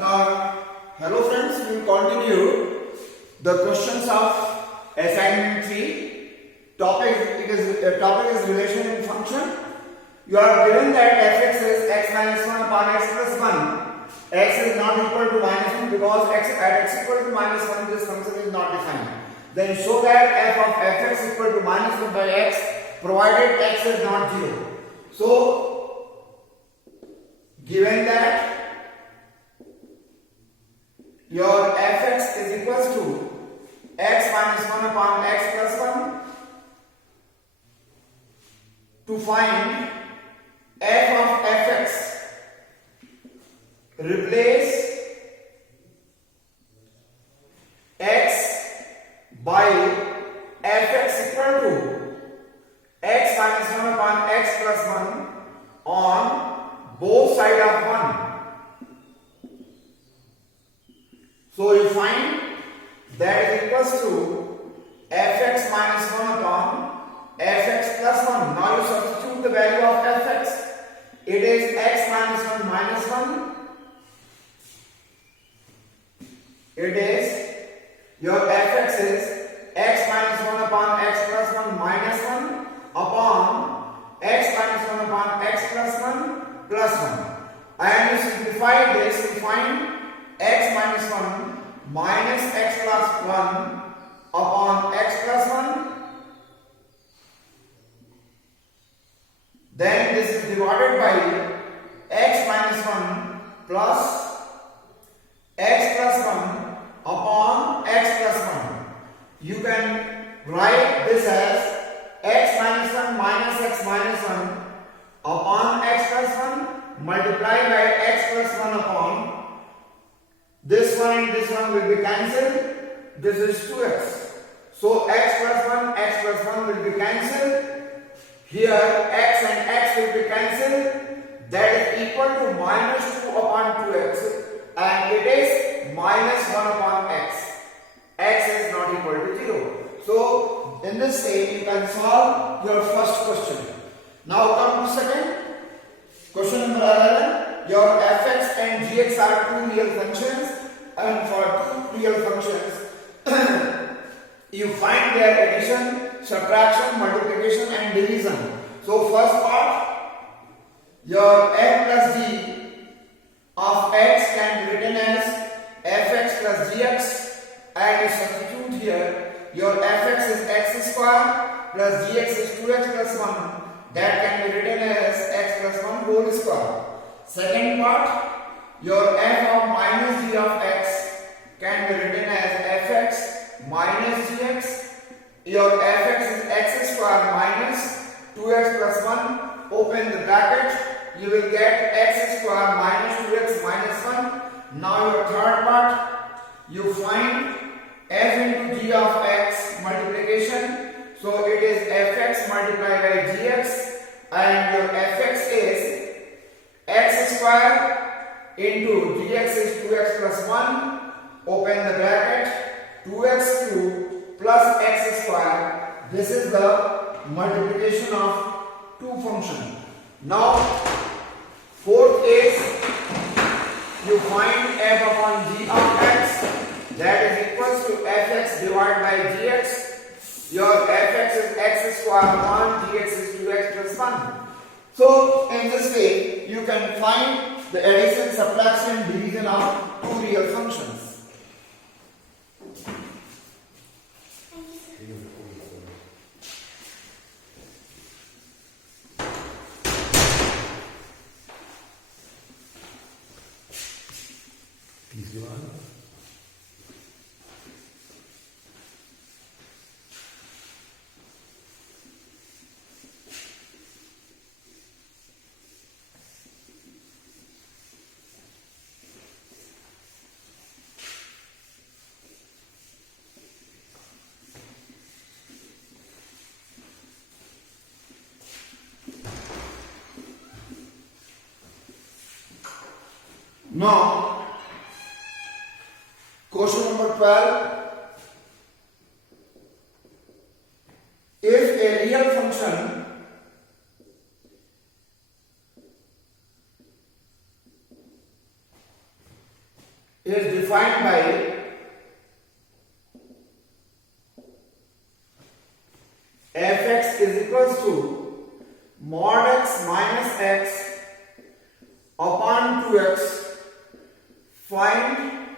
Now, hello friends, we will continue the questions of assignment 3. Topic is relation in function. You are given that fx is x minus 1 upon x plus 1. X is not equal to minus 1 because at x equal to minus 1 this function is not defined. Then show that f of fx equal to minus 1 by x provided x is not 0. So, given that your fx is equals to x minus 1 upon x plus 1, to find f of fx, replace x by fx equal to x minus 1 upon x plus 1 on both sides of 1. So you find that is equals to fx minus 1 upon fx plus 1. Now you substitute the value of fx. It is x minus 1 minus 1. It is your fx is x minus 1 upon x plus 1 minus 1 upon x minus 1 upon x plus 1 plus 1. And you simplify this, you find x minus 1 minus x plus 1 upon x plus 1. Then this is divided by x minus 1 plus x plus 1 upon x plus 1. You can write this as x minus 1 minus x minus 1 upon x plus 1 multiplied by x plus 1 upon this one and this one will be cancelled. This is 2x. So x plus 1 will be cancelled. Here x and x will be cancelled. That is equal to minus 2 upon 2x. And it is minus 1 upon x. X is not equal to 0. So in this way you can solve your first question. Now come to second. Question number 11. Your fx and gx are two real functions, and for two real functions you find their addition, subtraction, multiplication and division. So first part, your f plus g of x can be written as fx plus gx, and you substitute here your fx is x square plus gx is 2x plus 1. That can be written as x plus 1 whole square. Second part, your f of minus g of x can be written as fx minus gx. Your fx is x square minus 2x plus 1. Open the bracket. You will get x square minus 2x minus 1. Now your third part, you find f into g of x multiplication. So it is fx multiplied by gx, and your fx is x square into gx is 2x plus 1. Open the bracket. 2x cube plus x square. This is the multiplication of two functions. Now fourth is you find f upon g of x, that is equals to fx divided by gx. Your fx is x square 1, gx is 2x plus 1. So in this way you can find the addition, subtraction, division of two real functions. Now, question number 12. If a real function is defined by fx is equals to mod x minus x upon 2x. Find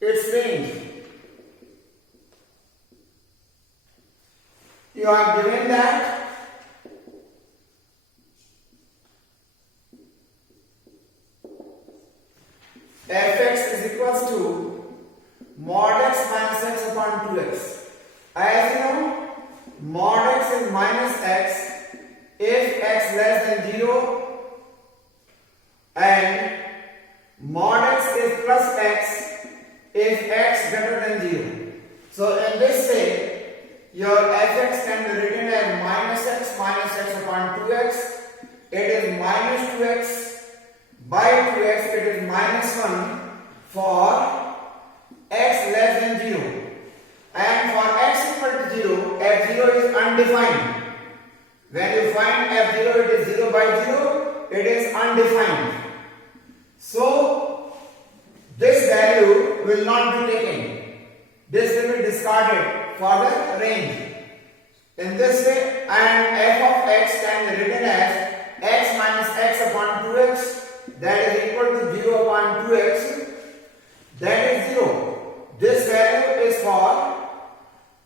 its range. You are given that fx is equals to mod x minus x upon 2x. As you know, mod x is minus x if x less than 0 and mod x is plus x if x greater than 0. So in this way, your fx can be written as minus x upon 2x. It is minus 2x by 2x. It is minus 1 for x less than 0. And for x equal to 0, f0 is undefined. When you find f0, it is 0 by 0, it is undefined. So, this value will not be taken. This will be discarded for the range. In this way, and f of x can be written as x minus x upon 2x, that is equal to 0 upon 2x, that is 0. This value is for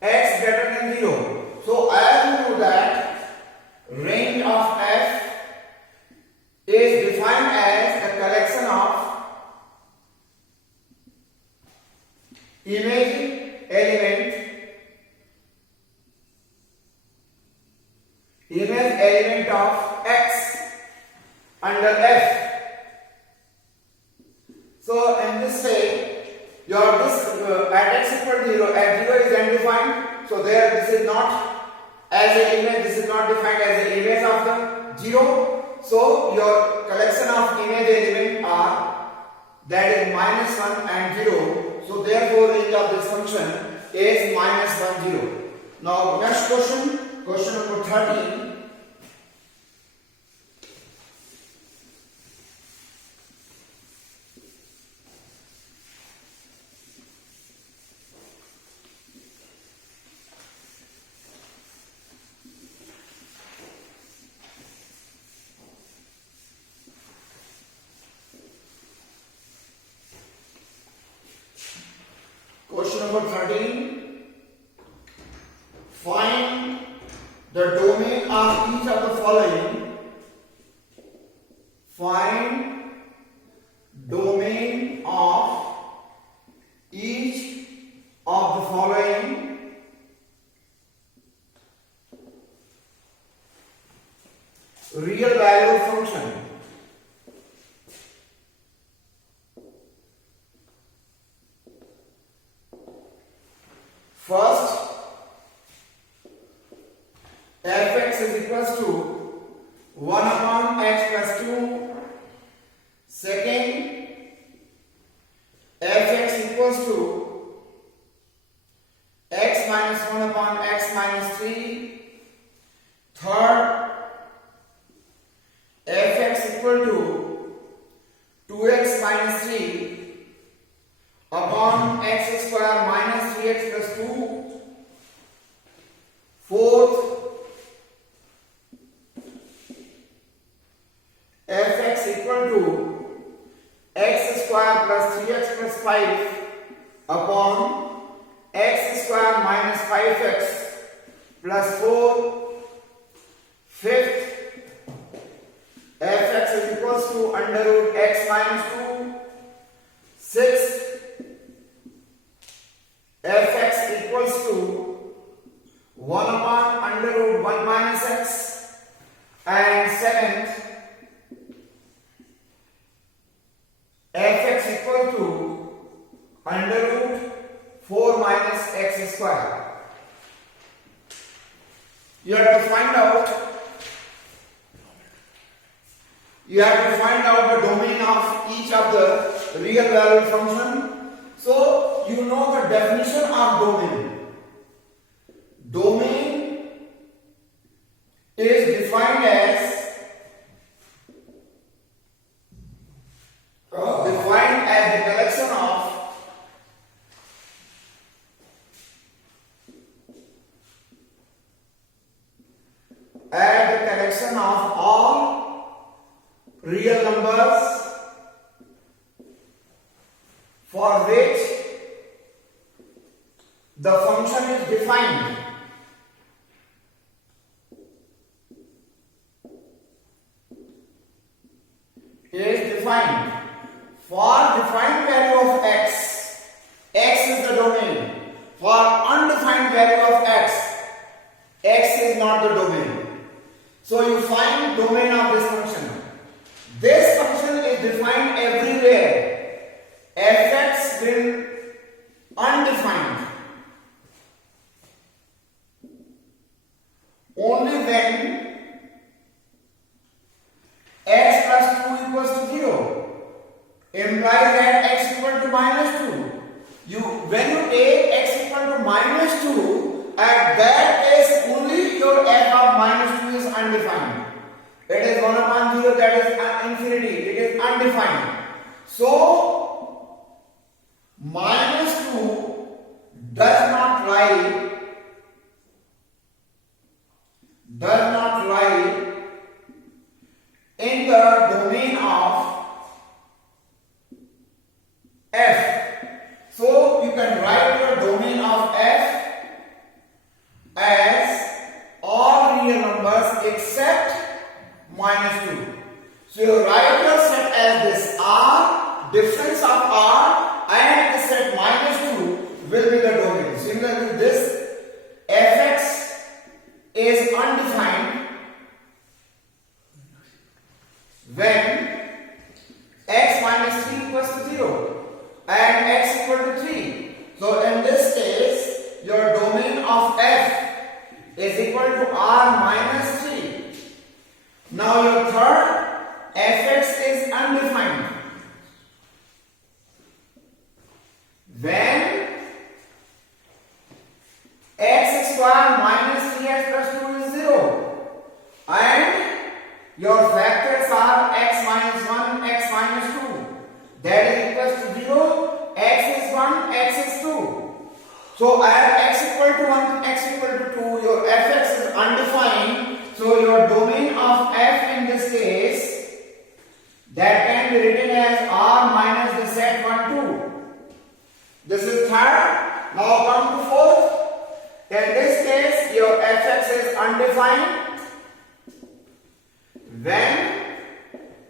x greater than 0. So as you know that range of f is defined as the collection of image element of x under f. So in this way, your this at x equal to 0, at 0 is undefined. So there this is not as an image, this is not defined as an image of the 0. So your collection of image element are that is minus 1 and 0. So therefore range of this function is minus 1, 0. Now next question, question number 13. Question number 13. Find the domain of each of the following. Find domain of each of the following real value function. First, fx is equals to 1 upon x plus 2. Second, fx equals to x minus 1 upon x minus 3. Third, fx equal to 2x minus 3 upon x square minus 3x plus 2. Fourth, fx equal to x square plus 3x plus 5 upon x square minus 5x plus 4. Fifth, fx is equals to under root x minus 2. Sixth, fx equals to 1 upon under root 1 minus x. And seventh, fx equal to under root 4 minus x square. You have to find out the domain of each of the real valued function. So you know the definition of domain. Domain is defined as real numbers for which the function is defined. For defined value of x, x is the domain. For undefined value of x, x is not the domain. So you find domain of this function. This function is defined everywhere. Fx will undefined. Only when x plus 2 equals to 0 implies that x equal to minus 2. When you take x equal to minus 2, at that case only your f of minus 2 is undefined. It is 1 upon 0, that is infinity. It is undefined. So minus 2 does not lie in the domain of f. So you can write your domain of f as all real numbers except minus 2. So you write your set as this r, difference of r, and the set minus 2 will be the domain. Similarly, this fx is undefined when x minus 3 equals to 0 and x equal to 3. So in this case, your domain of f is equal to r minus 3. Now your third, fx is undefined when x square minus 3x plus 2 is 0 and your factors are x minus 1, x minus 2. That is equals to 0, x is 1, x is 2. So at x equal to 1, x equal to 2, your fx is undefined. So your domain of f in this case, that can be written as r minus the set 1, 2. This is third. Now come to fourth. In this case, your fx is undefined when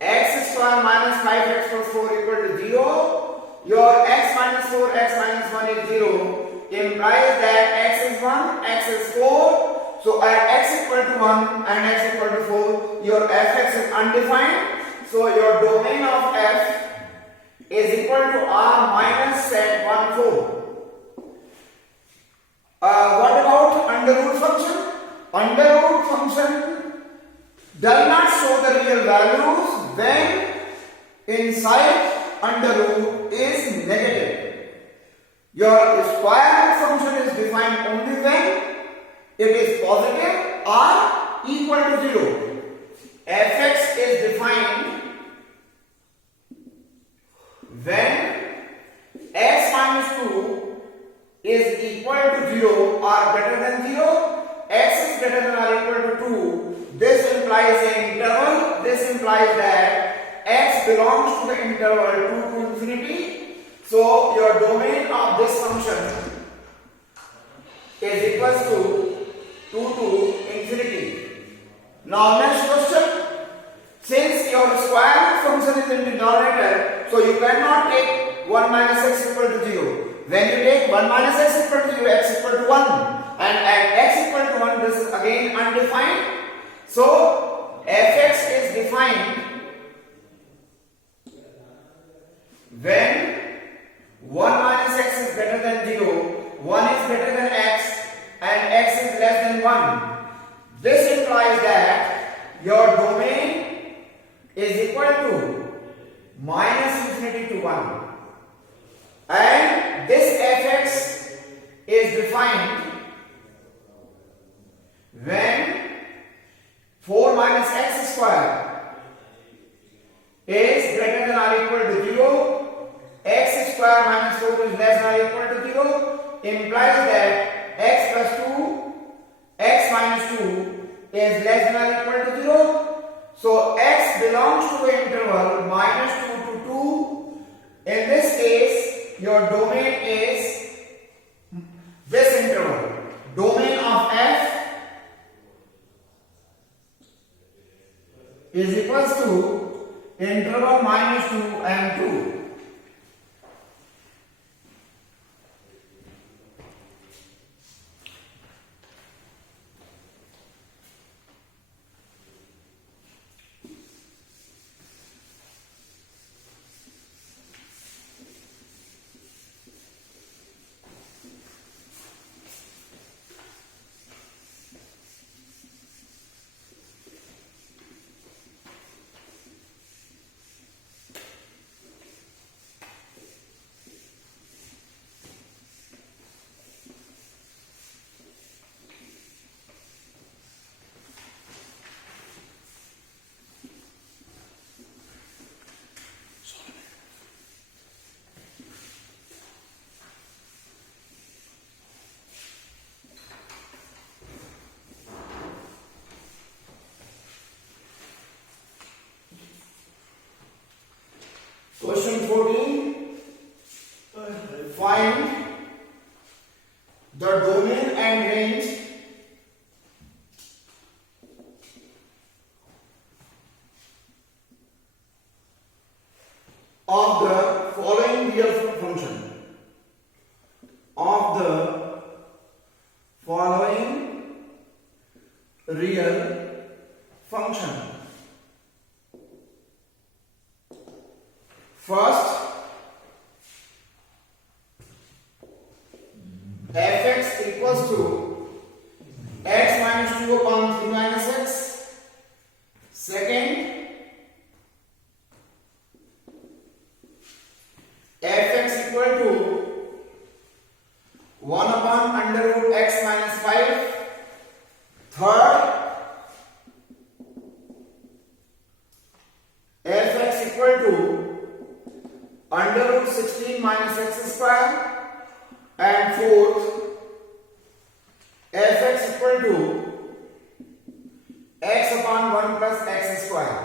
x square minus 5x plus 4 equal to 0, your x minus 4, x minus 1 is 0, implies that x is 1, x is 4. So at x equal to 1 and x equal to 4, your fx is undefined. So your domain of f is equal to r minus set 1, 4. What about under root function? Under root function does not show the real values when inside under root is negative. Your square root function is defined only when it is positive or equal to 0. fx is defined when x minus 2 is equal to 0 or greater than 0, x is greater than or equal to 2. This implies an interval. This implies that x belongs to the interval 2 to infinity. So your domain of this function is equals to 2 to infinity. Now next question. Since your square function is in denominator, so you cannot take 1 minus x equal to 0. When you take 1 minus x equal to 0, x equal to 1, and at x equal to 1, this is again undefined. So fx is defined when 1 minus x is greater than 0, 1 is greater than x, and x is less than 1. This implies that your domain is equal to minus infinity to 1. And this fx is defined when 4 minus x square is greater than or equal to 0, x square minus 4 is less than or equal to 0, implies that x plus 2, x minus 2 is less than or equal to 0. So x belongs to the your domain is this interval. Domain of f is equals to interval -2 and 2. Question 14. Find the domain and range of the following real function. Of the following real function. First, fx equals to x minus 2 upon 3 minus x. Second, fx equal to 1 upon under root x minus 5. Third, fx equal to under root 16 minus x square. And fourth, fx equal to x upon 1 plus x square.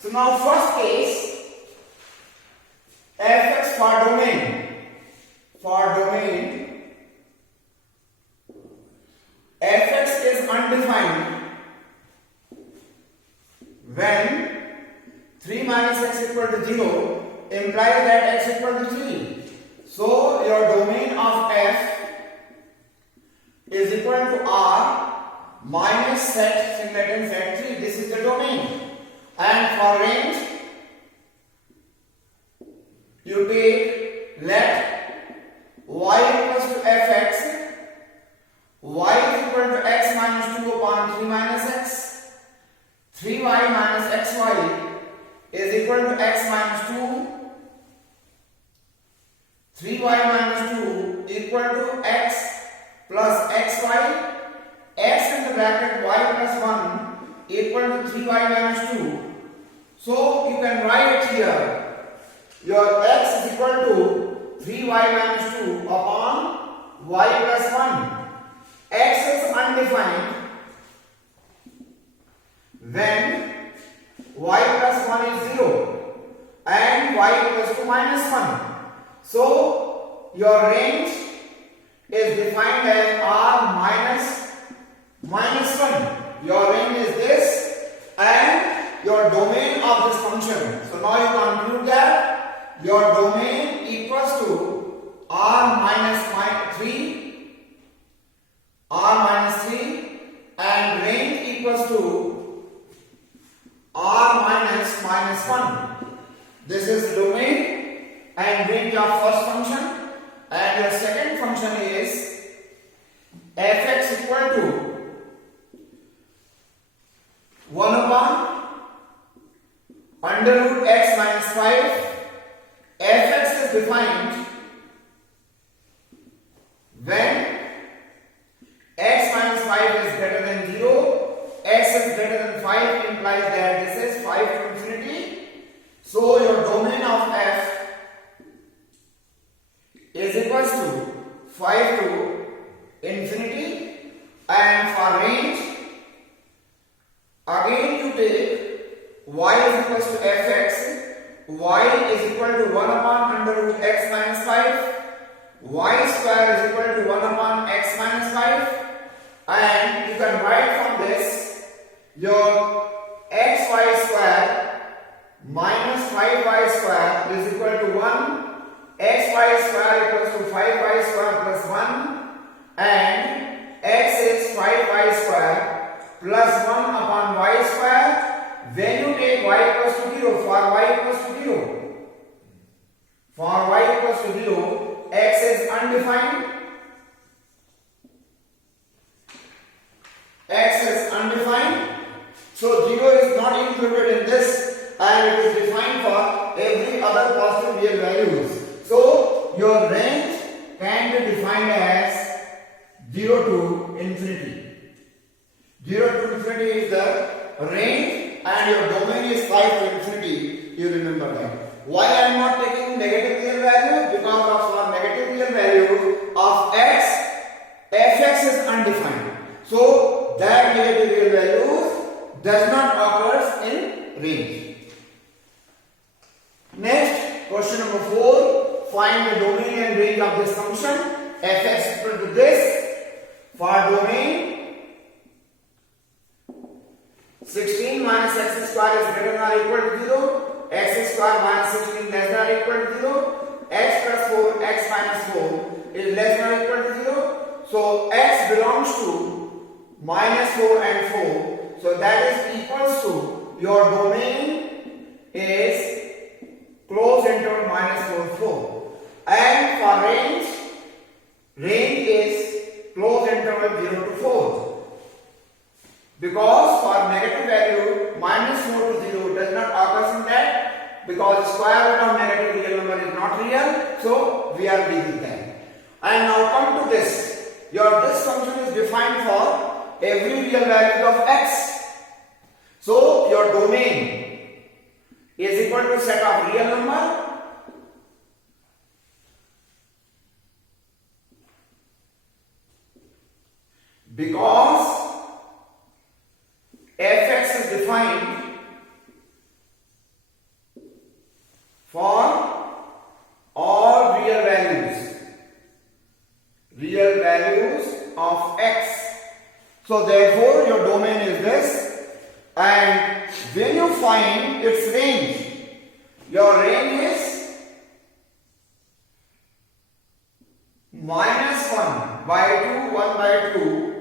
So now first case, fx for domain. Fx is undefined when 3 minus x equal to 0 implies that x equal to 3. So your domain of f is equal to r minus set singlet and set 3. This is the domain. And for range, you take let y equals to fx, y is equal to x minus 2 upon 3 minus x, 3y minus xy is equal to x minus 2, 3y minus 2 equal to x plus xy, x in the bracket y plus 1 equal to 3y minus 2. So you can write here your x is equal to 3y minus 2 upon y plus 1. X is undefined when y plus 1 is 0 and y equals to minus 1. So your range is defined as r minus 1. Your range is this and your domain of this function. So now you conclude that your domain equals to r minus 3 and range equals to r minus 1. This is domain and range of first function, and your second function is fx equal to 1 upon under root x minus 5. Fx is defined when x minus 5 is greater than 0, x is greater than 5 implies that this is 5 to infinity. So your domain of f is equals to 5 to infinity, and for range again you take y is equals to fx y is equal to 1 upon under root x minus 5. Y square is equal to 1 upon x minus 5. And you can write from this your xy square minus 5y square is equal to 1. Xy square equals to 5y square plus 1. And x is 5y square plus 1 upon y square. When you take y equals to 0, for y equals to 0, for y equals to 0, x is undefined. X is undefined. So 0 is not included in this, and it is defined for every other positive real values. So your range can be defined as 0 to infinity. 0 to infinity is the range, and your domain is 5 to infinity. You remember that. Why I am not taking negative real value? Because of for negative real value of x, fx is undefined. So that negative real value does not occur in range. Next, question number 4. Find the domain and range of this function. Fx equal to this. For domain, 16 minus x square is greater than or equal to 0. X square minus 16 less than or equal to 0. X plus 4, x minus 4 is less than or equal to 0. So x belongs to minus 4 and 4. So that is equals to your domain is closed interval minus 4, 4. And for range is closed interval 0 to 4. Because for negative value minus 4 to 0 does not occur in that, because square root of negative real number is not real, so we are leaving that. And now come to this. This function is defined for every real value of x. So your domain is equal to set of real number because fx is defined for all real values of x. So therefore your domain is this, and when you find its range, your range is minus 1 by 2, 1 by 2